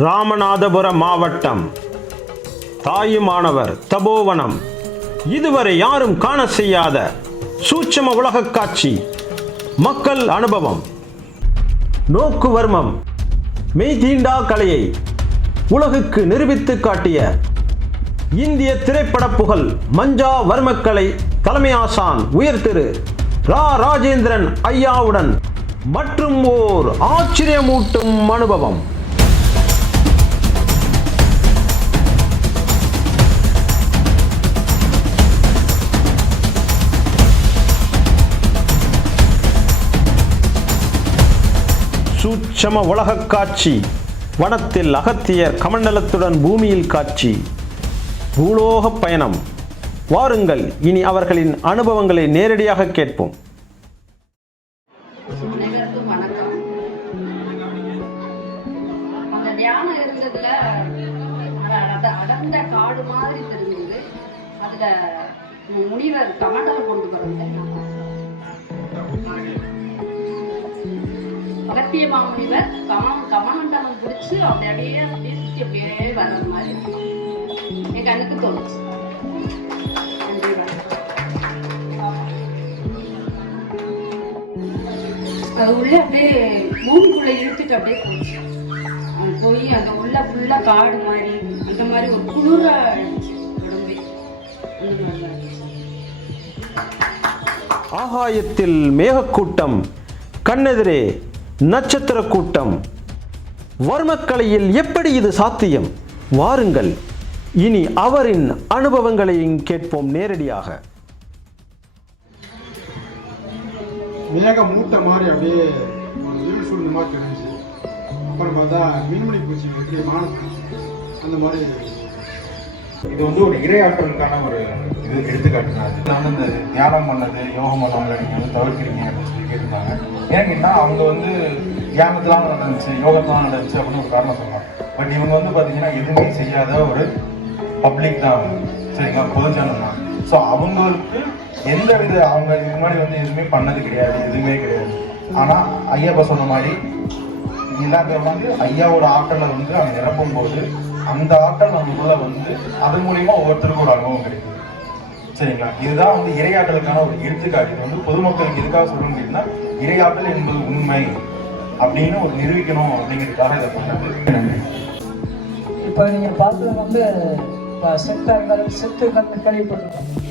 ராமநாதபுரம் மாவட்டம் தாயுமானவர் தபோவனம் இதுவரை யாரும் காண செய்யாத சூட்சும உலக காட்சி, மக்கள் அனுபவம், நோக்கு வர்மம், மெய்தீண்டா கலையை உலகுக்கு நிரூபித்து காட்டிய இந்திய திரைப்பட புகழ் மஞ்சா வர்மக்கலை தலைமை ஆசான் உயர் திரு ராஜேந்திரன் ஐயாவுடன் மற்றும் ஓர் ஆச்சரியமூட்டும் அனுபவம். சூட்சம உலக காட்சி, வனத்தில் அகத்தியர் கமண்டலத்துடன் பூமியில் காட்சி, பூலோக பயணம். வாருங்கள், இனி அவர்களின் அனுபவங்களை நேரடியாக கேட்போம். அனைவருக்கும் வணக்கம். அந்த தியானம் இருந்ததுல அடர்ந்த காடு மாதிரி தெரிஞ்சது. அதுல முனிவர் கமண்டலம் கொண்டு வர்றது, அகத்திய மாமுனிவர் கமண்டலம் பிடிச்சு அப்படியே சுற்றி அப்படியே வர்றது மாதிரி என் கண்ணுக்கு தோணுச்சு. அது உள்ள அப்படியே பூமிக்குள்ள இழுத்துட்டு அப்படியே போச்சு. போய் அந்த உள்ள ஃபுல்லா காடு மாதிரி அந்த மாதிரி ஒரு குளிரா இருந்துச்சு உடம்பே. ஆகாயத்தில் மேகக்கூட்டம், கண்ணெதிரே நட்சத்திர கூட்டம். வர்மக்கலையில் எப்படி இது சாத்தியம்? வாருங்கள், இனி அவரின் அனுபவங்களையும் கேட்போம் நேரடியாக. மேக மூட்டை மாதிரி அப்படியே இருள் சூழ்ந்த மாதிரி தெரிஞ்சு, அப்புறம் பார்த்தா மீன்மணி பூச்சி எப்படி மானத்து அந்த மாதிரி. இது வந்து ஒரு இறையாற்றலுக்கான ஒரு இது எடுத்துக்காட்டுனாரு. நான் வந்து இந்த தியானம் பண்ணது, யோகம் பண்ணவங்களை நீங்கள் வந்து தவிர்க்கிறீங்க அப்படின்னு சொல்லி கேட்டிருந்தாங்க. ஏன்னா அவங்க வந்து தியானத்தெலாம் நடந்துச்சு, யோகத்தெலாம் நடந்துச்சு அப்படின்னு ஒரு காரணம் சொன்னாங்க. பட் இவங்க வந்து பார்த்தீங்கன்னா எதுவுமே செய்யாத ஒரு பப்ளிக் தான் அவங்க, சரிங்களா, பொதுஜனம் தான். ஸோ அவங்களுக்கு எந்த வித அவங்க இது மாதிரி வந்து எதுவுமே பண்ணது கிடையாது, எதுவுமே கிடையாது. ஆனால் ஐயாப்பா சொன்ன மாதிரி எல்லாத்தையும் வந்து ஐயாவோட ஆற்றலை வந்து அவங்க நிரப்பும் போது அந்த ஆற்றல் நமக்குள்ள வந்து அது மூலியமா ஒவ்வொருத்தருக்கும் ஒரு அனுபவம் கிடைக்குது, சரிங்களா. இதுதான் வந்து இறையாற்றலுக்கான ஒரு எடுத்துக்காட்டு. இது வந்து பொதுமக்களுக்கு எதுக்காக சொல்லணும் அப்படின்னா, இறையாற்றல் என்பது உண்மை அப்படின்னு ஒரு நிரூபிக்கணும் அப்படிங்கிறதுக்காக இதை பண்ணது. இப்போ நீங்கள் பார்த்தது வந்து செத்தார்கள், செத்துகள் கேள்விப்பட்டிருக்கோம்.